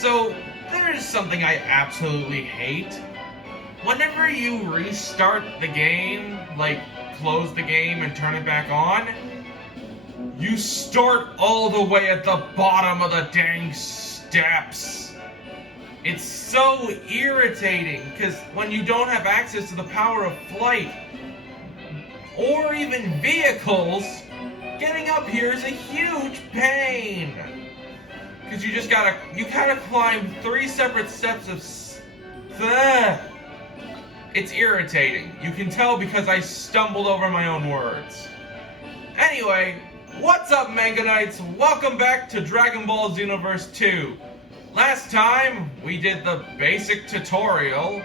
So, there's something I absolutely hate. Whenever you restart the game, like close the game and turn it back on, you start all the way at the bottom of the dang steps. It's so irritating, because when you don't have access to the power of flight, or even vehicles, getting up here is a huge pain. Because you gotta climb 3 separate steps of It's irritating. You can tell because I stumbled over my own words. Anyway, what's up, Manga Knights? Welcome back to Dragonball Xenoverse 2. Last time, we did the basic tutorial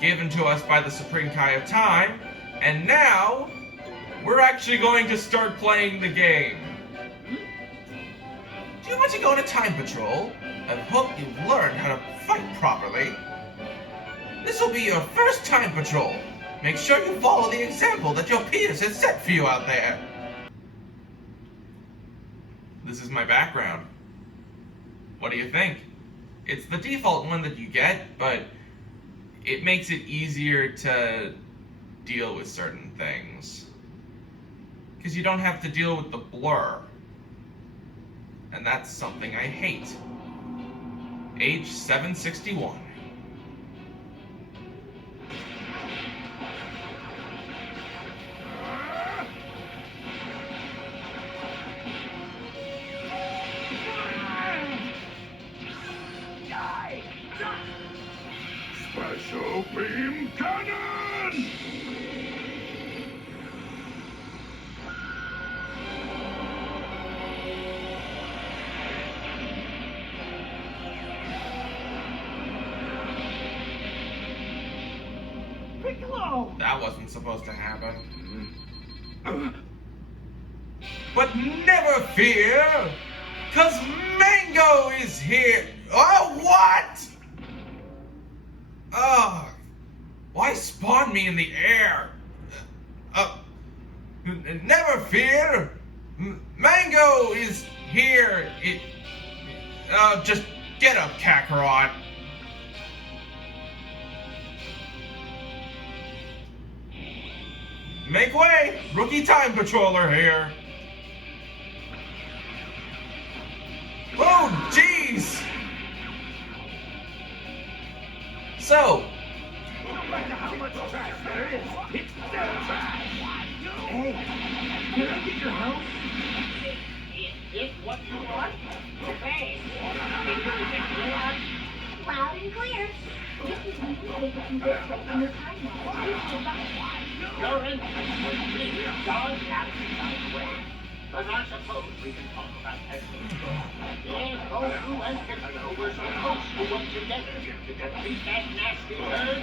given to us by the Supreme Kai of Time, and now, we're actually going to start playing the game. Do you want to go on a time patrol? I hope you've learned how to fight properly. This will be your first time patrol. Make sure you follow the example that your peers has set for you out there. This is my background. What do you think? It's the default one that you get, but it makes it easier to deal with certain things. Because you don't have to deal with the blur. And that's something I hate. Age 761. Special beam cannon! That wasn't supposed to happen. But never fear, cause Mango is here. Oh, what? Why spawn me in the air? Never fear, Mango is here. Just get up, Kakarot. Make way! Rookie Time Patroller here! Oh, jeez! So... No matter how much trash there is, it's still trash! Hey, can I get your help? Is this what you want? Okay. Loud and clear. This is when you can go straight in the timeline. You're in with me, John Captain. But I suppose we can talk about that. Yes, go through and Piccolo were supposed to work together to defeat that nasty bird.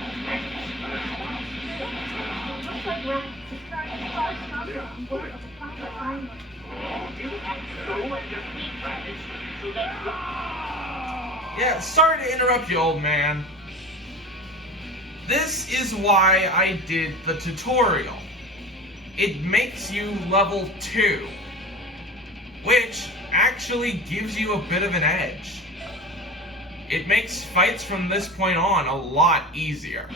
Looks like we're starting to start stronger on board of the proper timeline. You have to go and defeat Travis so that... Yeah, sorry to interrupt you, old man. This is why I did the tutorial. It makes you level 2, which actually gives you a bit of an edge. It makes fights from this point on a lot easier.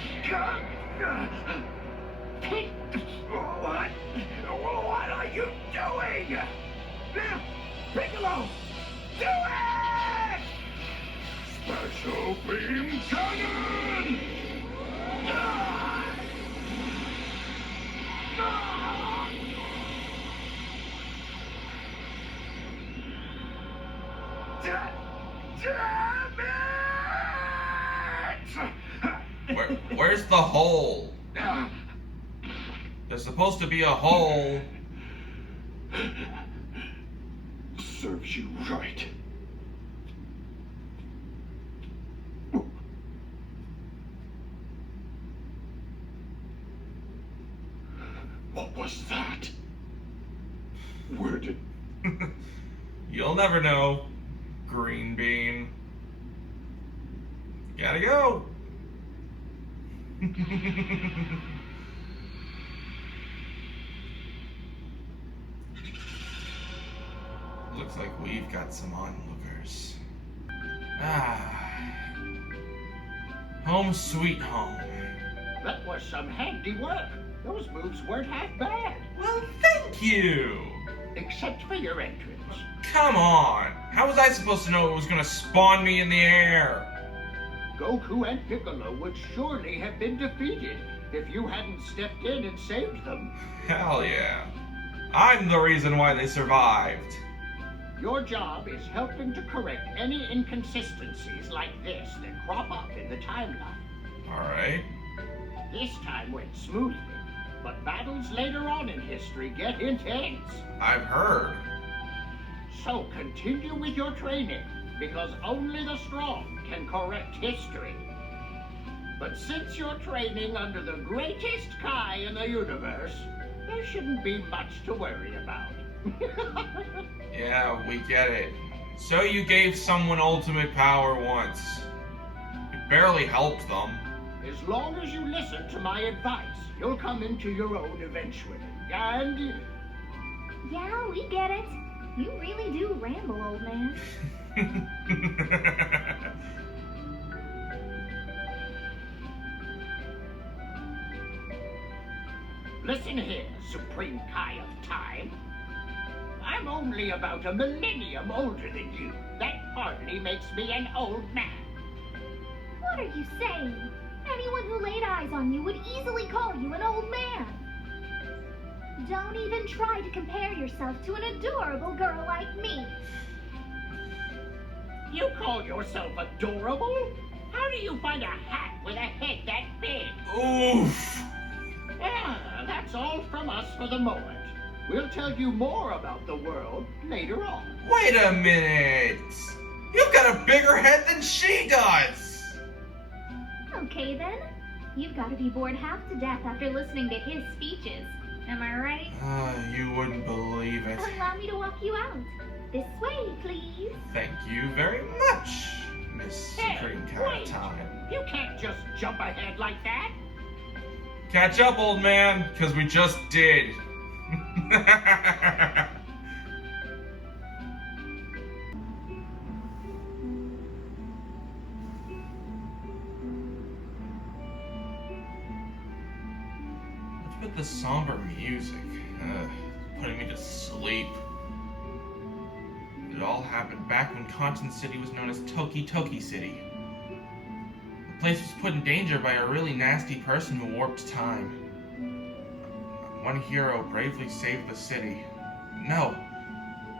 What are you doing? Piccolo, do it! Special beam cannon! Where's the hole? There's supposed to be a hole. Serves you right. What was that? Where did... You'll never know, Green Bean. Gotta go. Looks like we've got some onlookers. Ah. Home sweet home. That was some handy work. Those moves weren't half bad. Well, thank you. Except for your entrance. Come on. How was I supposed to know it was gonna spawn me in the air? Goku and Piccolo would surely have been defeated if you hadn't stepped in and saved them. Hell yeah. I'm the reason why they survived. Your job is helping to correct any inconsistencies like this that crop up in the timeline. Alright. This time went smoothly, but battles later on in history get intense. I've heard. So continue with your training, because only the strong can correct history. But since you're training under the greatest Kai in the universe, there shouldn't be much to worry about. Yeah, we get it. So you gave someone ultimate power once. It barely helped them. As long as you listen to my advice, you'll come into your own eventually. And... Yeah, we get it. You really do ramble, old man. Listen here, Supreme Kai of Time. I'm only about a millennium older than you. That hardly makes me an old man. What are you saying? Anyone who laid eyes on you would easily call you an old man. Don't even try to compare yourself to an adorable girl like me. You call yourself adorable? How do you find a hat with a head that big? Oof. Yeah, that's all from us for the moment. We'll tell you more about the world later on. Wait a minute. You've got a bigger head than she does. Okay then. You've got to be bored half to death after listening to his speeches. Am I right? You wouldn't believe it. Allow me to walk you out. This way, please. Thank you very much, Miss Supreme Kai of Time. You can't just jump ahead like that. Catch up, old man, because we just did. What's with the somber music? Putting me to sleep. It all happened back when Conton City was known as Toki Toki City. The place was put in danger by a really nasty person who warped time. One hero bravely saved the city. No,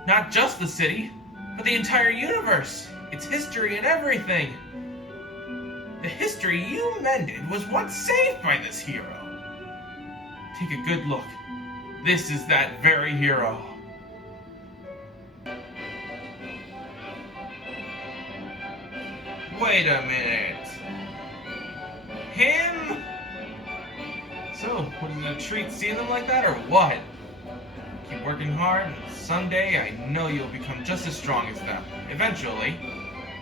not just the city, but the entire universe, its history and everything. The history you mended was once saved by this hero. Take a good look. This is that very hero. Wait a minute. Him? So, what is it, a treat seeing them like that, or what? Keep working hard, and someday I know you'll become just as strong as them. Eventually.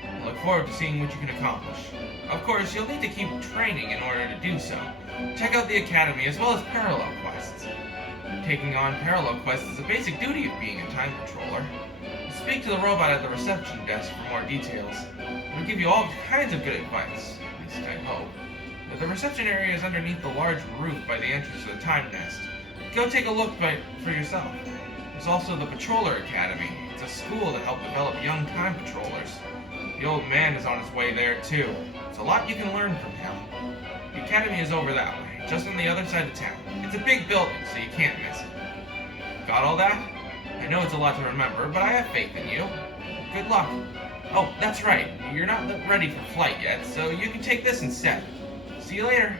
I look forward to seeing what you can accomplish. Of course, you'll need to keep training in order to do so. Check out the Academy as well as parallel quests. Taking on parallel quests is a basic duty of being a time patroller. Speak to the robot at the reception desk for more details. It'll give you all kinds of good advice, at least I hope. The reception area is underneath the large roof by the entrance to the time nest. Go take a look for yourself. There's also the Patroller Academy. It's a school to help develop young time patrollers. The old man is on his way there too. There's a lot you can learn from him. The academy is over that way, just on the other side of town. It's a big building, so you can't miss it. Got all that? I know it's a lot to remember, but I have faith in you. Good luck. Oh, that's right. You're not ready for flight yet, so you can take this instead. See you later.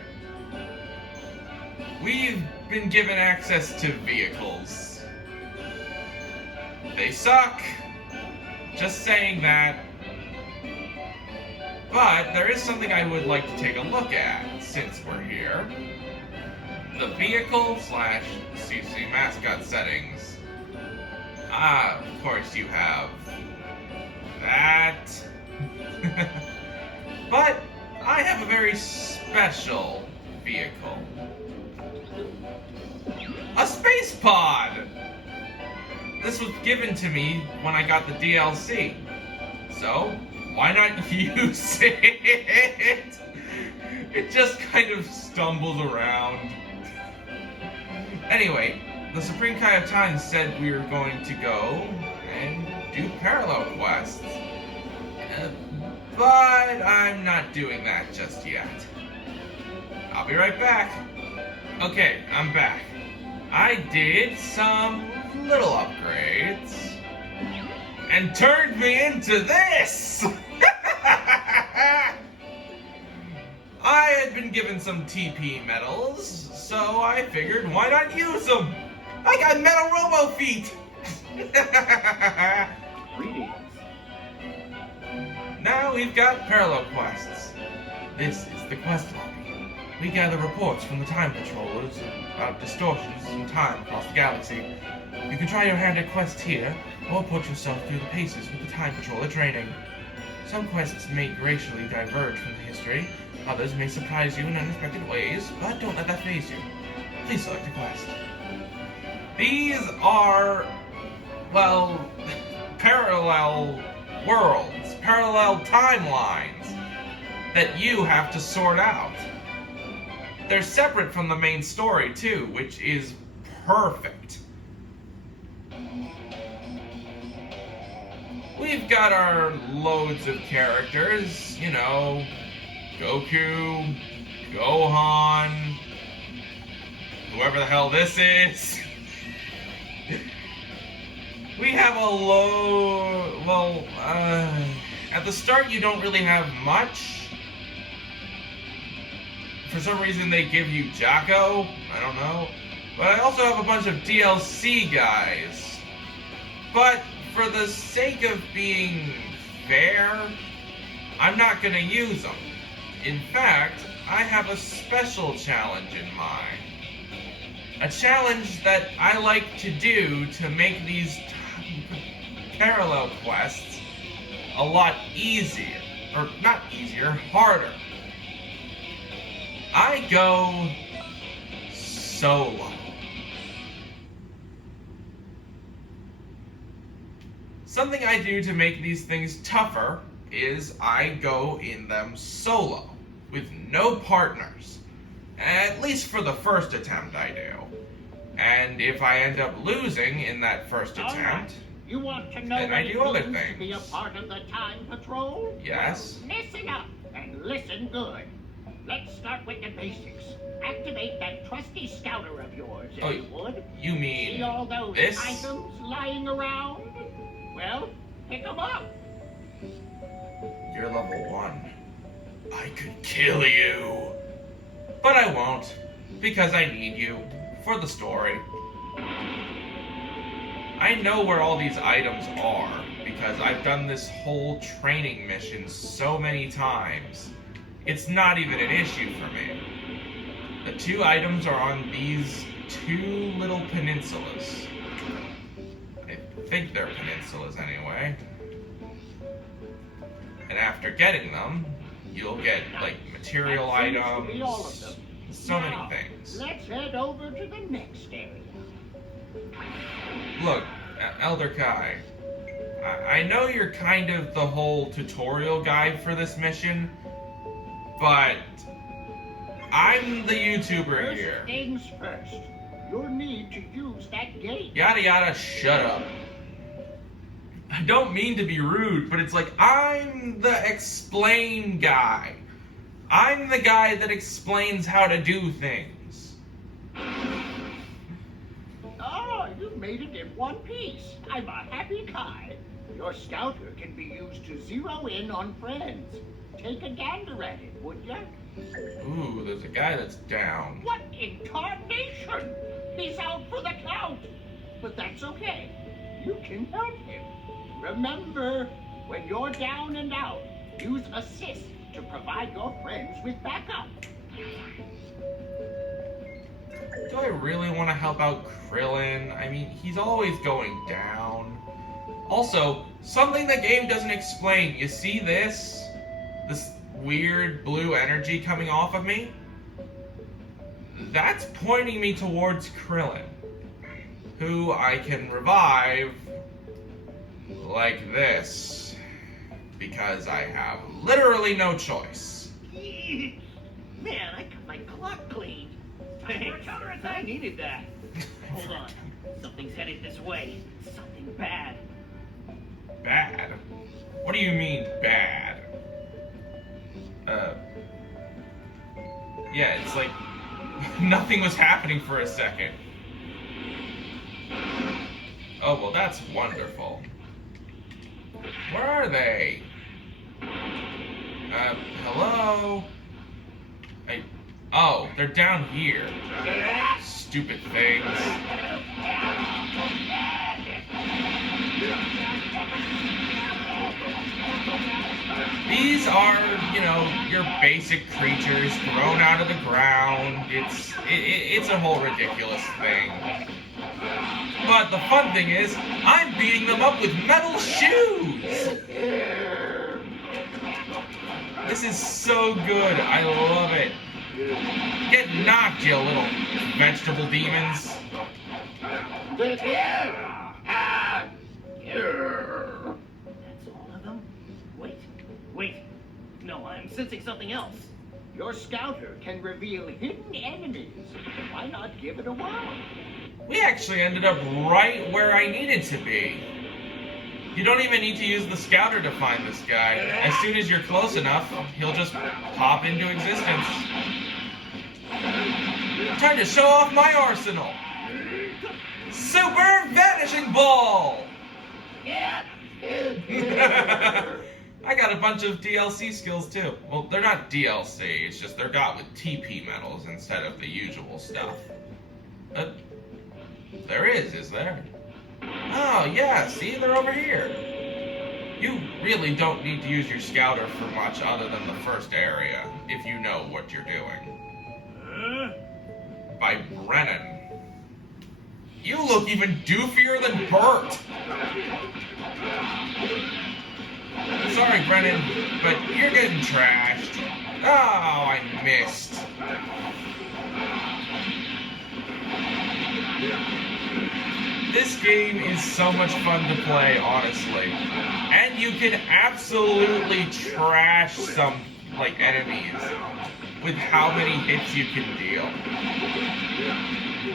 We've been given access to vehicles. They suck. Just saying that. But there is something I would like to take a look at, since we're here. The vehicle/CC mascot settings. Of course you have that. But I have a very special vehicle. A space pod! This was given to me when I got the DLC. So, why not use it? It just kind of stumbles around. Anyway, the Supreme Kai of Time said we were going to go and do parallel quests. But I'm not doing that just yet. I'll be right back. Okay, I'm back. I did some little upgrades and turned me into this! I had been given some TP medals, so I figured why not use them? I got metal robo feet! Greetings. Now we've got parallel quests. This is the quest lobby. We gather reports from the time patrollers about distortions in time across the galaxy. You can try your hand at quests here, or put yourself through the paces with the time patroller training. Some quests may racially diverge from the history, others may surprise you in unexpected ways, but don't let that faze you. Please select a quest. These are, well, parallel worlds, parallel timelines that you have to sort out. They're separate from the main story too, which is perfect. We've got our loads of characters, you know, Goku, Gohan, whoever the hell this is. We have a at the start you don't really have much. For some reason they give you Jocko, I don't know. But I also have a bunch of DLC guys. But for the sake of being fair, I'm not gonna use them. In fact, I have a special challenge in mind. A challenge that I like to do to make these parallel quests a lot easier. Or not easier, harder. I go solo. Something I do to make these things tougher is I go in them solo, with no partners. At least for the first attempt I do. And if I end up losing in that first attempt, right. You want to know then what I do other it means to things. be a part of the Time Patrol? Yes. Well, listen up and listen good. Let's start with the basics. Activate that trusty scouter of yours, if you would. You mean See all those this? items lying around? Well, pick them up. You're level 1. I could kill you. But I won't, because I need you for the story. I know where all these items are, because I've done this whole training mission so many times. It's not even an issue for me. The 2 items are on these 2 little peninsulas. I think they're peninsulas anyway. And after getting them, you'll get, like, material That seems to items, be all of them. so Now, many things. Let's head over to the next area. Look, Elder Kai, I know you're kind of the whole tutorial guide for this mission, but I'm the YouTuber First here. things first. You'll need to use that gate. Yada yada, shut up. I don't mean to be rude, but it's like, I'm the explain guy. I'm the guy that explains how to do things. Oh, you made it in one piece. I'm a happy Kai. Your scouter can be used to zero in on friends. Take a gander at it, would ya? Ooh, there's a guy that's down. What in tarnation? He's out for the count. But that's okay. You can help him. Remember, when you're down and out, use assist to provide your friends with backup. Do I really want to help out Krillin? I mean, he's always going down. Also, something the game doesn't explain. You see this? This weird blue energy coming off of me? That's pointing me towards Krillin, who I can revive like this, because I have literally no choice. There, I needed that. Hold on. Something's headed this way. Something bad. Bad? What do you mean, bad? Yeah, it's like nothing was happening for a second. Oh, well, that's wonderful. Where are they? Hello? Oh, they're down here. Stupid things. These are, you know, your basic creatures thrown out of the ground. It's a whole ridiculous thing. But the fun thing is, I'm beating them up with metal shoes! This is so good. I love it. Get knocked, you little vegetable demons. That's all of them? Wait. No, I'm sensing something else. Your scouter can reveal hidden enemies. Why not give it a whirl? We actually ended up right where I needed to be. You don't even need to use the scouter to find this guy. As soon as you're close enough, he'll just pop into existence. Time to show off my arsenal. Super Vanishing Ball! I got a bunch of DLC skills too. Well, they're not DLC, it's just they're got with TP medals instead of the usual stuff. There is there? Oh, yeah, see, they're over here. You really don't need to use your scouter for much other than the first area, if you know what you're doing. By Brennan. You look even doofier than Bert. Sorry, Brennan, but you're getting trashed. Oh, I missed. This game is so much fun to play, honestly. And you can absolutely trash some, like, enemies with how many hits you can deal.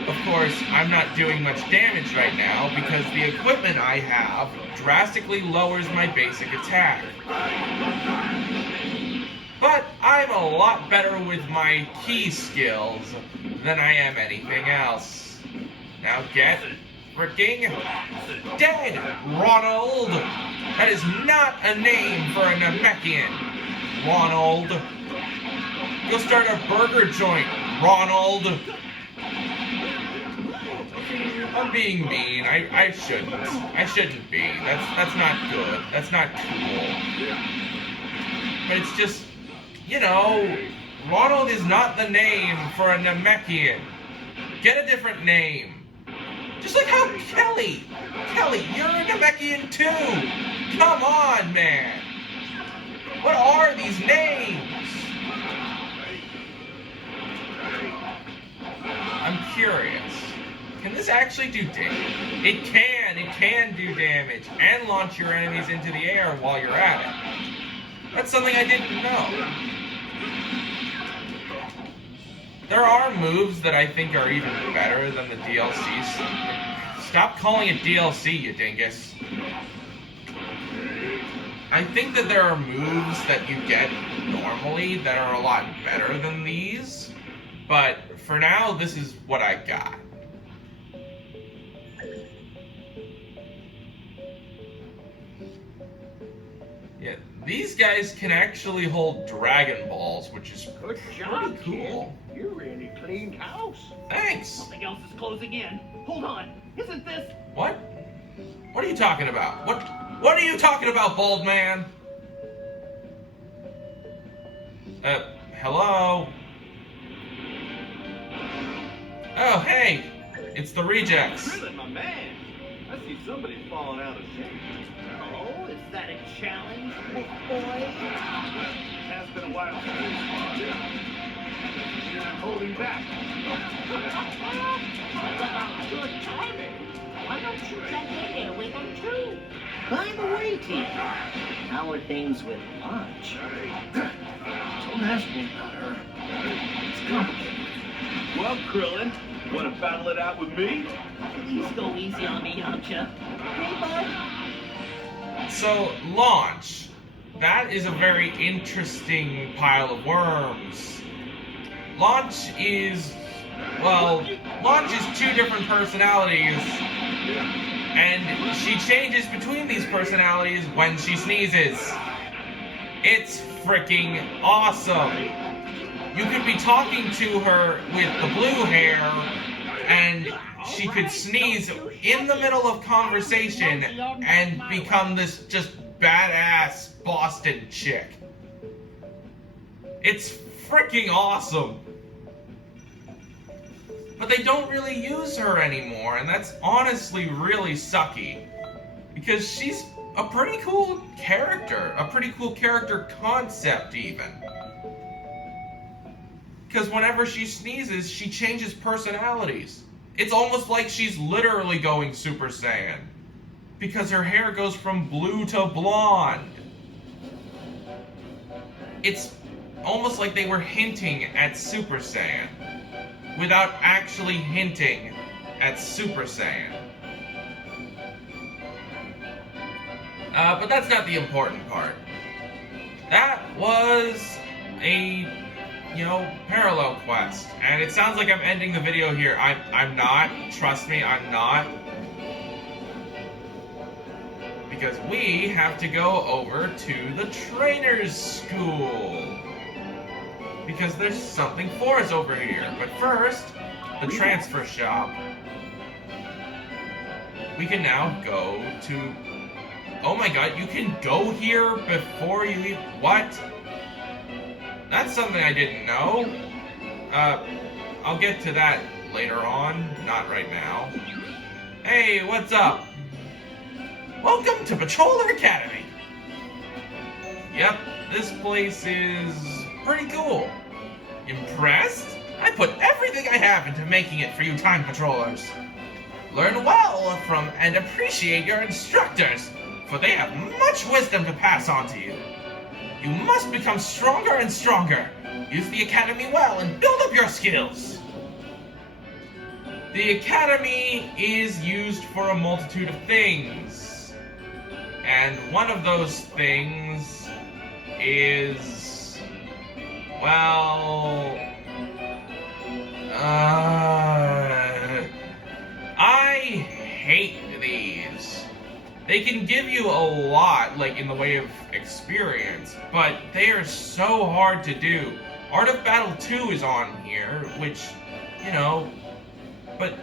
Of course, I'm not doing much damage right now because the equipment I have drastically lowers my basic attack. But I'm a lot better with my key skills than I am anything else. Now get freaking dead, Ronald! That is not a name for a Namekian, Ronald. Go start a burger joint, Ronald. I'm being mean. I shouldn't. I shouldn't be. That's not good. That's not cool. But it's just, you know, Ronald is not the name for a Namekian. Get a different name. Just like how Kelly, you're a Namekian too. Come on, man. What are these names? I'm curious. Can this actually do damage? It can do damage and launch your enemies into the air while you're at it. That's something I didn't know. There are moves that I think are even better than the DLCs. Stop calling it DLC, you dingus. I think that there are moves that you get normally that are a lot better than these, but for now, this is what I got. Yeah, these guys can actually hold Dragonballs, which is Good job, pretty cool. kid. You really cleaned house. Thanks. Something else is closing in. Hold on. Isn't this... What? What are you talking about? What are you talking about, bald man? Hello? Oh, hey. It's the rejects. Really, my man. I see somebody's falling out of shape. Oh, is that a challenge, big boy? Has been a while since this far. You're not holding back. Good timing. Why don't you jump in there with them too? By the way, team, how are things with lunch? Don't ask me about her. It's complicated. Well, Krillin, want to battle it out with me? Please go easy on me, Yamcha. Hey, bud. So, Launch. That is a very interesting pile of worms. Launch is two different personalities, and she changes between these personalities when she sneezes. It's freaking awesome. You could be talking to her with the blue hair, and she could sneeze in the middle of conversation and become this just badass Boston chick. It's freaking awesome. But they don't really use her anymore, and that's honestly really sucky. Because she's a pretty cool character, a pretty cool character concept even. Because whenever she sneezes, she changes personalities. It's almost like she's literally going Super Saiyan. Because her hair goes from blue to blonde. It's almost like they were hinting at Super Saiyan without actually hinting at Super Saiyan. But that's not the important part. That was a, parallel quest. And it sounds like I'm ending the video here. I'm not. Trust me, I'm not. Because we have to go over to the trainer's school. Because there's something for us over here. But first, the transfer shop. We can now go to... Oh my god, you can go here before you leave... What? That's something I didn't know. I'll get to that later on. Not right now. Hey, what's up? Welcome to Patroller Academy. Yep, this place is pretty cool. Impressed? I put everything I have into making it for you time patrollers. Learn well from and appreciate your instructors, for they have much wisdom to pass on to you. You must become stronger and stronger. Use the academy well and build up your skills. The academy is used for a multitude of things. And one of those things is, well, I hate these. They can give you a lot, like in the way of experience, but they are so hard to do. Art of Battle 2 is on here, which, but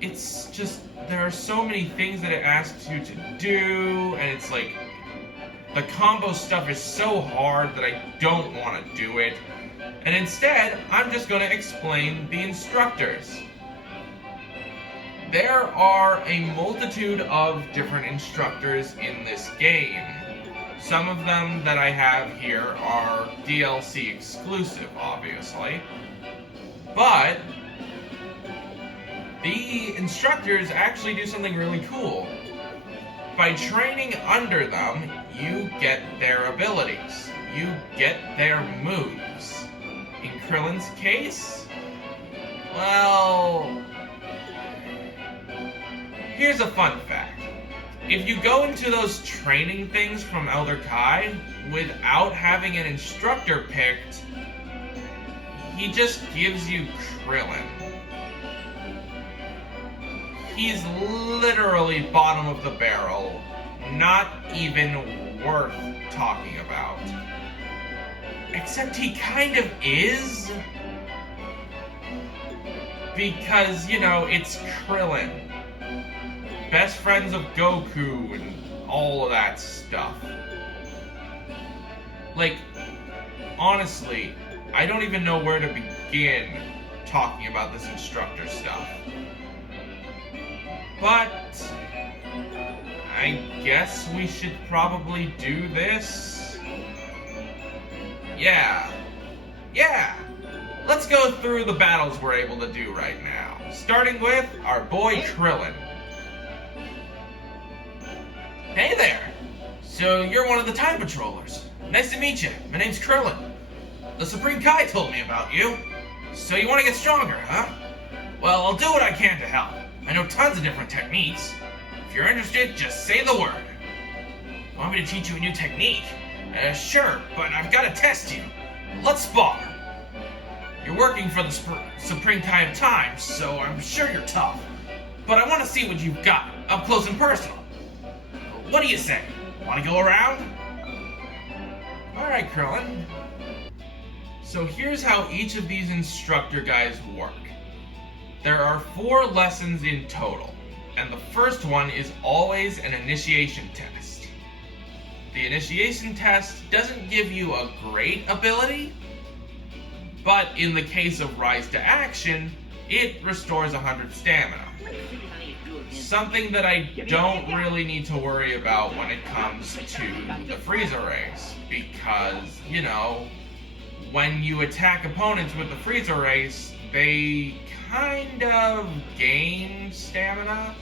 it's just, there are so many things that it asks you to do, and it's like, the combo stuff is so hard that I don't want to do it. And instead, I'm just going to explain the instructors. There are a multitude of different instructors in this game. Some of them that I have here are DLC exclusive, obviously. But the instructors actually do something really cool. By training under them, you get their abilities. You get their moves. In Krillin's case, well, here's a fun fact. If you go into those training things from Elder Kai without having an instructor picked, he just gives you Krillin. He's literally bottom of the barrel, not even worth talking about. Except he kind of is, because, it's Krillin. Best friends of Goku and all of that stuff. Like, honestly, I don't even know where to begin talking about this instructor stuff. But I guess we should probably do this. Yeah. Let's go through the battles we're able to do right now. Starting with our boy Krillin. Hey there! So you're one of the Time Patrollers. Nice to meet you. My name's Krillin. The Supreme Kai told me about you. So you want to get stronger, huh? Well, I'll do what I can to help. I know tons of different techniques. If you're interested, just say the word. You want me to teach you a new technique? Sure, but I've got to test you. Let's spar. You're working for the Supreme Kai of Time, so I'm sure you're tough. But I want to see what you've got, up close and personal. What do you say? Want to go around? Alright, Krillin. So here's how each of these instructor guys work. There are 4 lessons in total, and the first one is always an initiation test. The initiation test doesn't give you a great ability, but in the case of Rise to Action, it restores 100 stamina. Something that I don't really need to worry about when it comes to the Frieza race, because, you know, when you attack opponents with the Frieza race, they kind of gain stamina,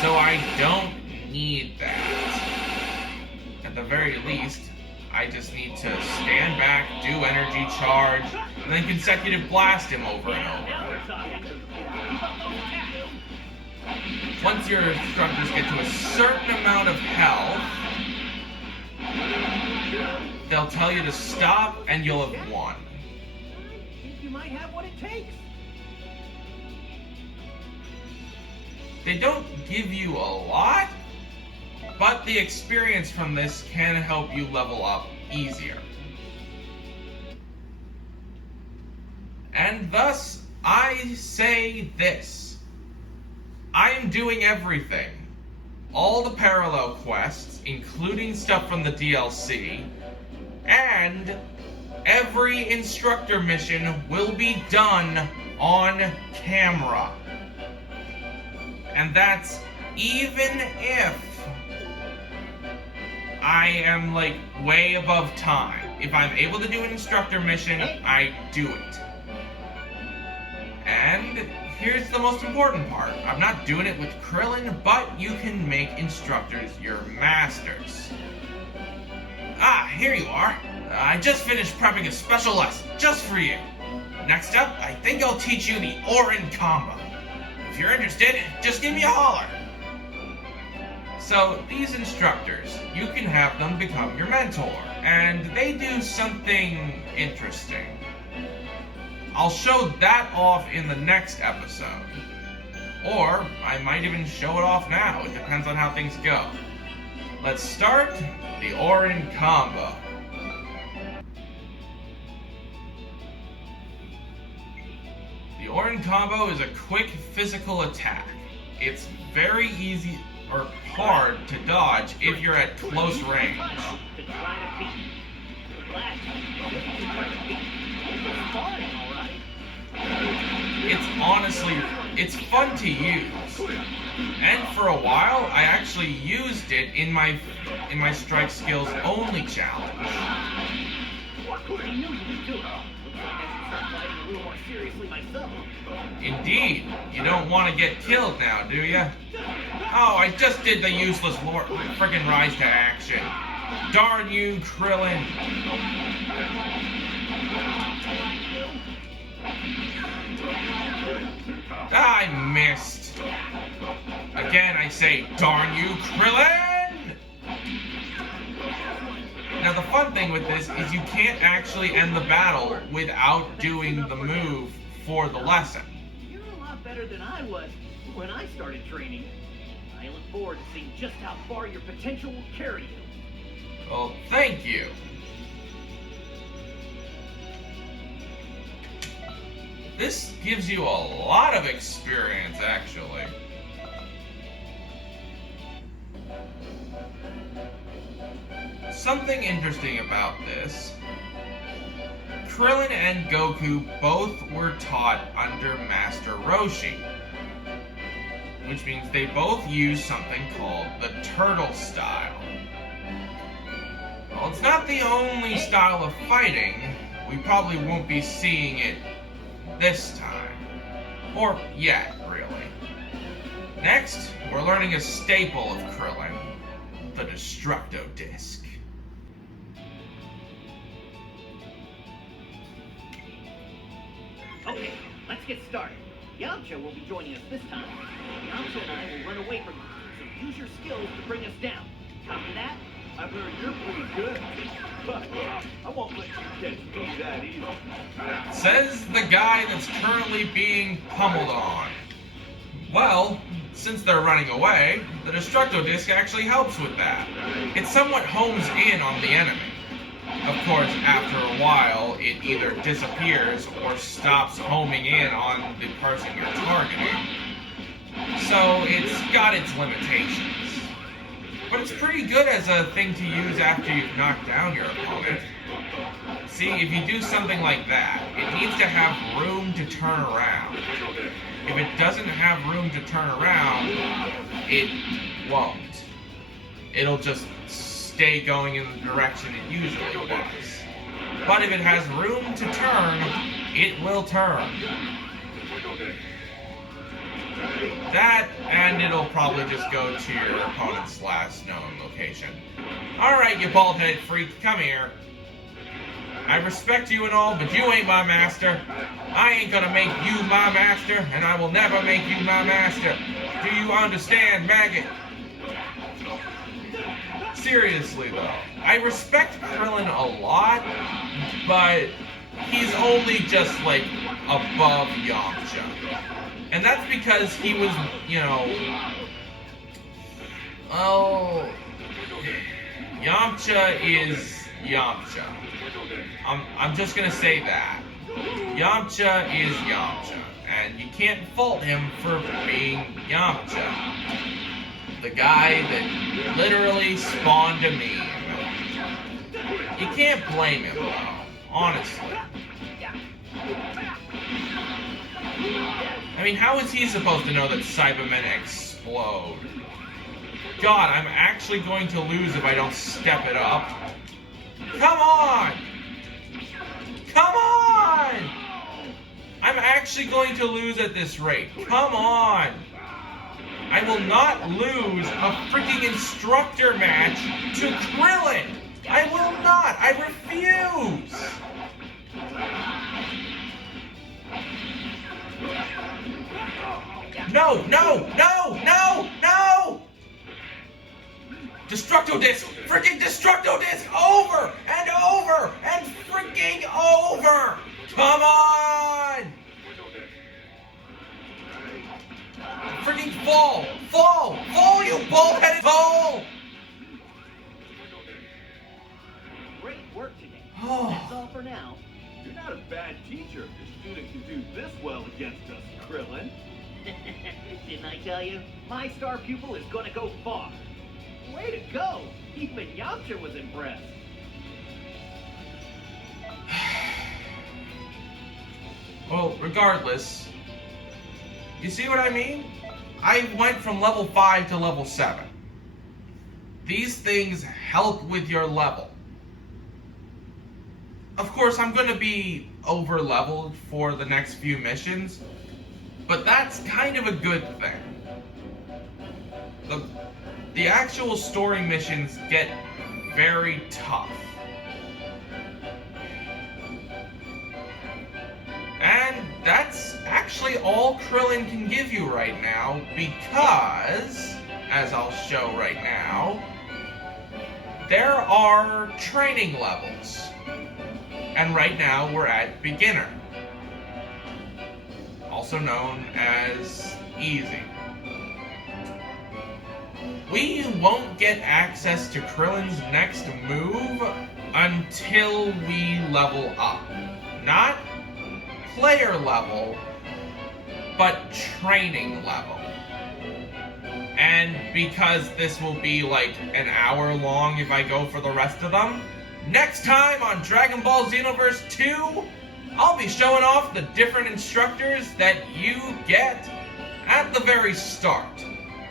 so I don't need that. At the very least, I just need to stand back, do energy charge, and then consecutive blast him over and over. Once your instructors get to a certain amount of health, they'll tell you to stop and you'll have won. I think you might have what it takes. They don't give you a lot, but the experience from this can help you level up easier. And thus, I say this. I am doing everything. All the parallel quests, including stuff from the DLC, and every instructor mission will be done on camera. And that's even if I am, like, way above time. If I'm able to do an instructor mission, I do it. And here's the most important part. I'm not doing it with Krillin, but you can make instructors your masters. Ah, here you are. I just finished prepping a special lesson, just for you. Next up, I think I'll teach you the Orin combo. If you're interested, just give me a holler. So, these instructors, you can have them become your mentor, and they do something interesting. I'll show that off in the next episode. Or, I might even show it off now. It depends on how things go. Let's start the Orin combo. The Orin combo is a quick physical attack. It's very easy or hard to dodge if you're at close range. It's fun to use. And for a while, I actually used it in my strike skills only challenge. Indeed, you don't want to get killed now, do you? Oh, I just did the useless frickin' Rise to Action. Darn you, Krillin. I missed. Again, I say, darn you, Krillin! Now, the fun thing with this is you can't actually end the battle without doing the move for the lesson. You're a lot better than I was when I started training. I look forward to seeing just how far your potential will carry you. Well, thank you. This gives you a lot of experience, actually. Something interesting about this, Krillin and Goku both were taught under Master Roshi, which means they both use something called the turtle style. Well, it's not the only style of fighting. We probably won't be seeing it this time. Or yet, really. Next, we're learning a staple of Krillin, the Destructo Disc. Okay, let's get started. Yamcha will be joining us this time. Yamcha and I will run away from you, so use your skills to bring us down. Copy that? I've heard you're pretty good, but I won't let you catch me that easy. Says the guy that's currently being pummeled on. Well, since they're running away, the Destructo Disc actually helps with that. It somewhat homes in on the enemy. Of course, after a while, it either disappears or stops homing in on the person you're targeting. So it's got its limitations. But it's pretty good as a thing to use after you've knocked down your opponent. See, if you do something like that, it needs to have room to turn around. If it doesn't have room to turn around, it won't. It'll just stay going in the direction it usually was. But if it has room to turn, it will turn. That, and it'll probably just go to your opponent's last known location. Alright, you bald-headed freak, come here. I respect you and all, but you ain't my master. I ain't gonna make you my master, and I will never make you my master. Do you understand, maggot? Seriously, though, I respect Krillin a lot, but he's only just, like, above Yamcha. And that's because he was, you know... Oh... Yamcha is Yamcha. I'm just gonna say that. Yamcha is Yamcha, and you can't fault him for being Yamcha. The guy that literally spawned a meme. You can't blame him, though, honestly. I mean, how is he supposed to know that Cybermen explode? God, I'm actually going to lose if I don't step it up. Come on! Come on! I'm actually going to lose at this rate. Come on! I will not lose a freaking instructor match to Krillin! I will not! I refuse! No! No! No! No! No! Destructo Disc! Freaking Destructo Disc! Over! And over! And freaking over! Come on! Freaking fall! Fall! Fall, you bald-headed fall! Great work today. That's all for now. You're not a bad teacher if your student can do this well against us, Krillin. Didn't I tell you? My star pupil is gonna go far. Way to go! Even Yamcha was impressed. Well, regardless, you see what I mean? I went from level 5 to level 7. These things help with your level. Of course, I'm going to be over-leveled for the next few missions, but that's kind of a good thing. The actual story missions get very tough. And that's actually all Krillin can give you right now, because, as I'll show right now, there are training levels. And right now we're at beginner, also known as easy. We won't get access to Krillin's next move until we level up. Not player level, but training level. And because this will be like an hour long if I go for the rest of them, next time on Dragonball Xenoverse 2, I'll be showing off the different instructors that you get at the very start,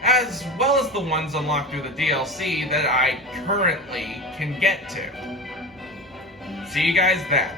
as well as the ones unlocked through the DLC that I currently can get to. See you guys then.